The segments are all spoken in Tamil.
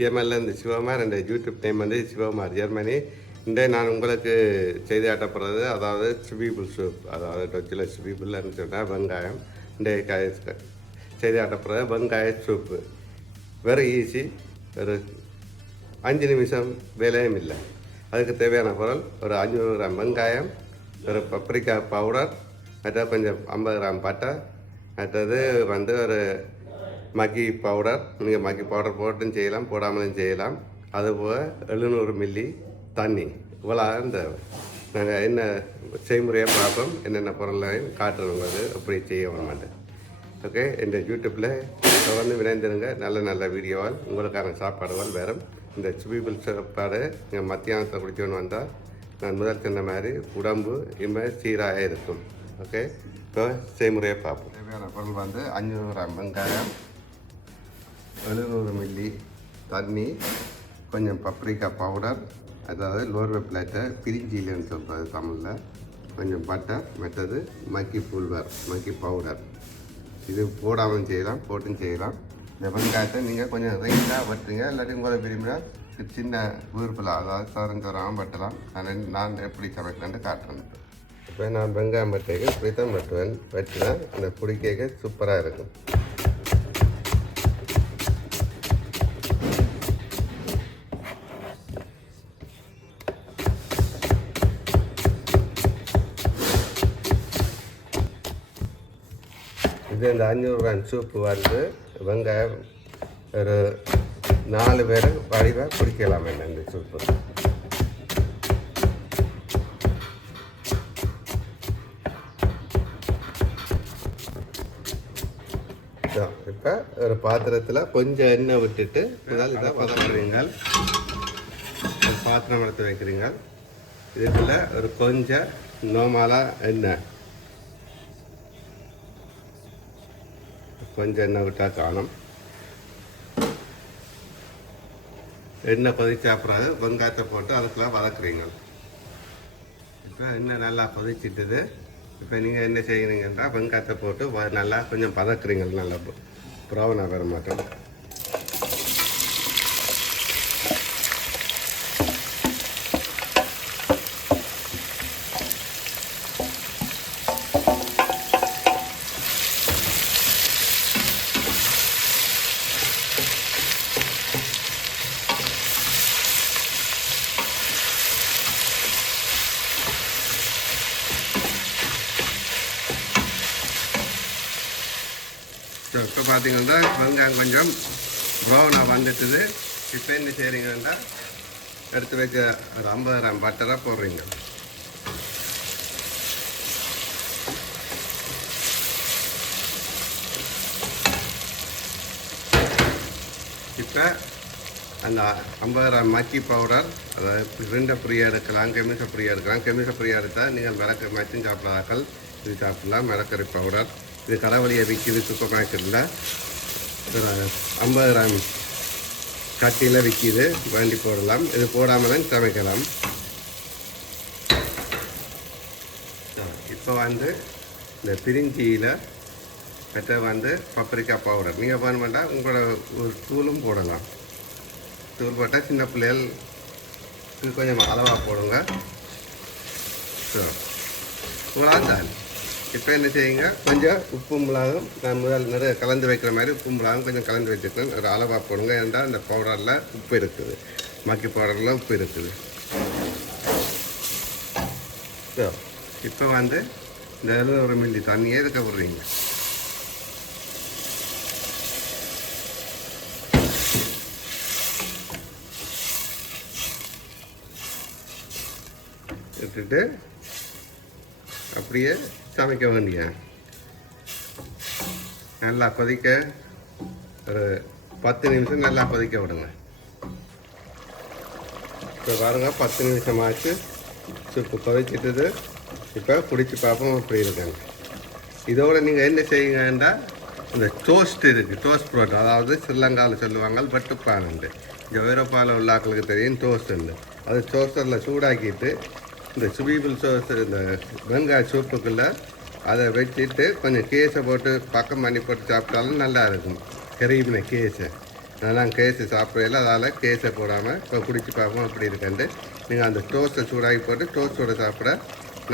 ஜெர்மனிலேருந்து சிவகுமார். இந்த யூடியூப் நேம் வந்து சிவகுமார் ஜெர்மனி. இன்றைய நான் உங்களுக்கு செய்து காட்டப்படுறது அதாவது ஸ்வீபிள் சூப், அதாவது டொச்சில் ஸ்வீபிள்னு சொன்னால் வெங்காயம். இன்றைய செய்து காட்டப்படுறது வெங்காய சூப்பு. வெரி ஈஸி, ஒரு 5 நிமிஷம் வேலையும் இல்லை. அதுக்கு தேவையான பொருள் ஒரு 500 கிராம் வெங்காயம், ஒரு பப்ரிக்கா பவுடர், மற்ற கொஞ்சம் 50 கிராம் பட்டை, மற்றது வந்து ஒரு மக்கி பவுடர். நீங்கள் மக்கி பவுடர் போட்டும் செய்யலாம், போடாமலும் செய்யலாம். அதுபோல் 700 மில்லி தண்ணி. இவ்வளோ தேவை. நாங்கள் என்ன செய்முறையாக பார்ப்போம், என்னென்ன பொருளையும் காட்டுறவங்க அப்படி செய்ய மாட்டேன். ஓகே, இந்த யூடியூப்பில் தொடர்ந்து விளைந்திருங்க. நல்ல நல்ல வீடியோவால் உங்களுக்கான சாப்பாடுகள் வேறும். இந்த ஸ்வீபிள் சாப்பாடு நீங்கள் மத்தியானத்தை குடிச்சோன்னு வந்தால் நான் முதல் சொன்ன மாதிரி உடம்பு இனிமேல் சீராக இருக்கும். ஓகே, இப்போ செய்முறையை பார்ப்போம். தேவையான பொருள் வந்து 500 கிராம் வெங்காயம், 700 மில்லி தண்ணி, கொஞ்சம் பப்ரிக்கா பவுடர், அதாவது லோர்வே பிளேட்டை பிரிஞ்சிலன்னு சொல்கிறது தமிழில், கொஞ்சம் பட்டர், மற்றது மக்கி புல்வர், மக்கி பவுடர். இது போடாமல் செய்யலாம், போட்டும் செய்யலாம். இந்த வெங்காயத்தை நீங்கள் கொஞ்சம் ரைட்டாக வெட்டுங்க, இல்லாட்டி உங்களை விரும்பினா சின்ன வீர்ப்பில், அதாவது சரஞ்சரம் வெட்டலாம். நான் எப்படி சமைக்கிறேன்னு காட்டுறேன். இப்போ நான் வெங்காயம் வெட்டைக்கு இப்படி தான் வெட்டுவேன். வெட்டினா அந்த பிடிக்க சூப்பராக இருக்கும். இது இந்த 500 கிராம் சூப்பு வந்து வெங்காயம் ஒரு 4 பேரை வடிவாக குடிக்கலாம். என்ன இந்த சூப்பு இப்போ ஒரு பாத்திரத்தில் கொஞ்சம் எண்ணெய் விட்டுட்டு முதல் இதை பதப்படுறீங்க. ஒரு பாத்திரம் எடுத்து வைக்கிறீங்க. இதுக்குள்ள ஒரு கொஞ்சம் நார்மலாக எண்ணெய், கொஞ்சம் எண்ணெய் விட்டால் காணும். எண்ணெய் கொதிச்சா அப்புறம் வெங்காயத்தை போட்டு அதுக்குள்ள வதக்குறீங்க. இப்போ எண்ணெய் நல்லா கொதிச்சிட்டுது. இப்போ நீங்கள் என்ன செய்கிறீங்கன்னா வெங்காயத்தை போட்டு நல்லா கொஞ்சம் பதக்குறீங்க. நல்லா ப்ரௌனாக வர மாட்டோம். இப்போ பார்த்தீங்கன்னா வெங்காயம் கொஞ்சம் ப்ரௌனாக வந்துட்டுது. இப்போ என்ன செய்கிறீங்கன்னா எடுத்து வைக்க ஒரு 50 கிராம் பட்டரை போடுறீங்க. இப்போ அந்த 50 கிராம் மக்கி பவுடர், அதாவது 2 ஃப்ரீயாக எடுக்கலாம், கெமிச ஃப்ரீயாக எடுக்கலாம். கெமிச ஃப்ரீயாக எடுத்தால் நீங்கள் மிளகு மச்சும் சாப்பிட்றாக்கள் இது சாப்பிடலாம். மிளகரி பவுடர் இது கடவுளியை விற்கிது சூப்பர் மார்க்கெட்டில். ஒரு 50 கிராம் கட்டியில் விற்கிது, வேண்டி போடலாம். இது போடாமல் தான் சமைக்கலாம். இப்போ வந்து இந்த பிரிஞ்சியில் மற்ற வந்து பப்ரிக்கா பவுடர் நீங்கள் பண்ண வேண்டாம், உங்களோட ஒரு தூளும் போடலாம். தூள் போட்டால் சின்ன பிள்ளைகள் கொஞ்சம் அளவாக போடுங்க. இவ்வளோ தான். இப்போ என்ன செய்யுங்க, கொஞ்சம் உப்பு மிளகும் நான் முதல் நிறைய கலந்து வைக்கிற மாதிரி உப்பு மிளகும் கொஞ்சம் கலந்து வச்சுருக்கேன். ஒரு அளவாக போடுங்க. ஏன்டா இந்த பவுடரில் உப்பு இருக்குது, மக்கி பவுடரில் உப்பு இருக்குது. ஸோ இப்போ வந்து இந்த 700 மில்லி தண்ணியே இதுக்க விட்றீங்க. விட்டுட்டு அப்படியே சமைக்க வேண்டிய. நல்லா கொதிக்க ஒரு 10 நிமிஷம் நல்லா கொதிக்க விடுங்க. இப்போ பாருங்க 10 நிமிஷம் ஆச்சு. சூப்பு கொதிச்சிட்டுது. இப்போ பிடிச்சி பார்ப்போம் அப்படி இருக்காங்க. இதோடு நீங்கள் என்ன செய்யுங்கன்னா இந்த டோஸ்ட் இருக்குது, டோஸ்ட் புரோட்டா, அதாவது ஸ்ரீலங்காவில் சொல்லுவாங்க வெட்டுப்பானுண்டு. இங்கே ஐரோப்பாவில் உள்ள ஆக்களுக்கு தெரியும் டோஸ்ட் உண்டு. அது டோஸ்டரில் சூடாக்கிட்டு இந்த ஸ்வீபிள் சோஸ் இந்த வெங்காய சூப்புக்குள்ளே அதை வச்சுட்டு கொஞ்சம் கேஸை போட்டு பக்கம் பண்ணி போட்டு சாப்பிட்டாலும் நல்லா இருக்கும். கரீபின கேஸை அதெல்லாம் கேஸு சாப்பிடல, அதால் கேஸை போடாமல் இப்போ குடிச்சு பார்ப்போம் அப்படி இருக்குன்ட்டு. நீங்கள் அந்த டோஸ்ட்டை சூடாகி போட்டு டோஸ்ட்டோட சாப்பிட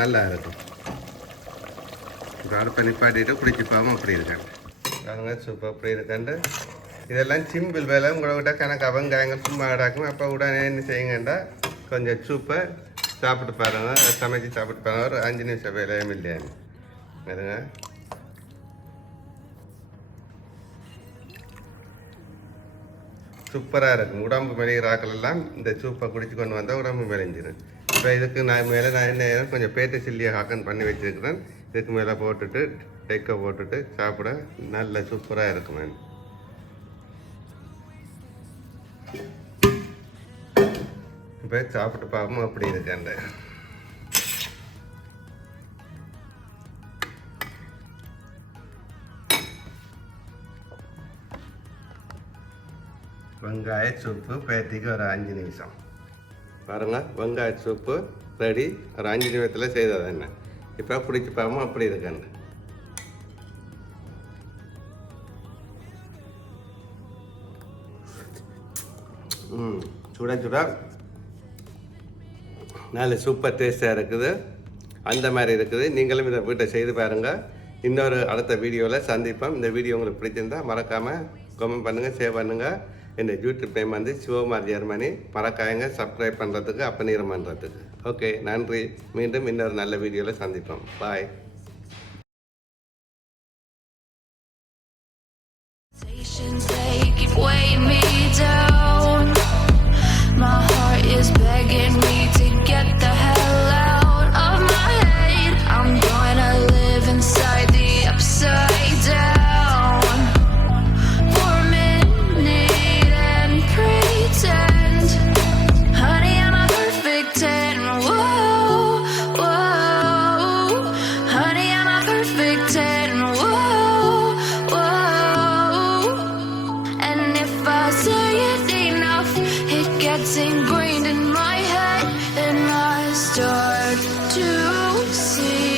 நல்லா இருக்கும். இப்போ அடுப்பை நிப்பாட்டிட்டு குடிச்சு பார்ப்போம் அப்படி இருக்கேன். பாருங்க சூப்பர் அப்படி இருக்கேன்ட்டு. இதெல்லாம் சிம்பிள் வேலை. உங்களை விட கணக்கு வெங்காயங்கள் சும்மா கிடக்கும். அப்போ உடனே என்ன செய்யுங்கண்டா கொஞ்சம் சூப்பை சாப்பிட்டு பாருங்க, சமைச்சு சாப்பிட்டு பாருங்க. ஒரு 5 நிமிஷம் வேலையும் இல்லையான்னு பாருங்க. சூப்பராக இருக்கும். உடம்பு மெலிகிறாக்கள் எல்லாம் இந்த சூப்பை குடிச்சு கொண்டு வந்தால் உடம்பு மெலிஞ்சிடும். இப்போ இதுக்கு நான் மேலே நான் என்ன கொஞ்சம் பேட்டு சில்லியை ஹாக்கன் பண்ணி வச்சுருக்கிறேன். இதுக்கு மேலே போட்டுட்டு டெக்கை போட்டுட்டு சாப்பிட நல்ல சூப்பராக இருக்கும். நான் இப்போ சாப்பிட்டு பார்ப்போம் அப்படி இருக்கேன். வெங்காய சூப்பு பேத்திக்கு ஒரு 5 நிமிஷம் பாருங்கள். வெங்காய சூப்பு ரெடி. ஒரு 5 நிமிஷத்தில் செய்தது என்ன. இப்போ பிடிச்சி பார்ப்போம் அப்படி இருக்கேன். சுட சுட நல்ல சூப்பர் டேஸ்ட்டாக இருக்குது. அந்த மாதிரி இருக்குது. நீங்களும் இதை வீட்டை செய்து பாருங்கள். இன்னொரு அடுத்த வீடியோவில் சந்திப்போம். இந்த வீடியோ உங்களுக்கு பிடிச்சிருந்தால் மறக்காமல் கமெண்ட் பண்ணுங்கள், ஷேர் பண்ணுங்கள். இந்த யூடியூப் நேம் வந்து சிவகுமார் ஜெர்மனி. மறக்காயங்க சப்ஸ்கிரைப் பண்ணுறதுக்கு, அப்பநீரம் பண்ணுறதுக்கு. ஓகே, நன்றி. மீண்டும் இன்னொரு நல்ல வீடியோவில் சந்திப்போம். பாய். My heart is begging me to get the hell out of my head. I'm gonna live inside the upside down for a minute and pretend, honey, I'm a perfect 10. Whoa, whoa, honey, I'm a perfect 10. Whoa, whoa, and if I say it enough, it gets ingrained in my head, and I start to see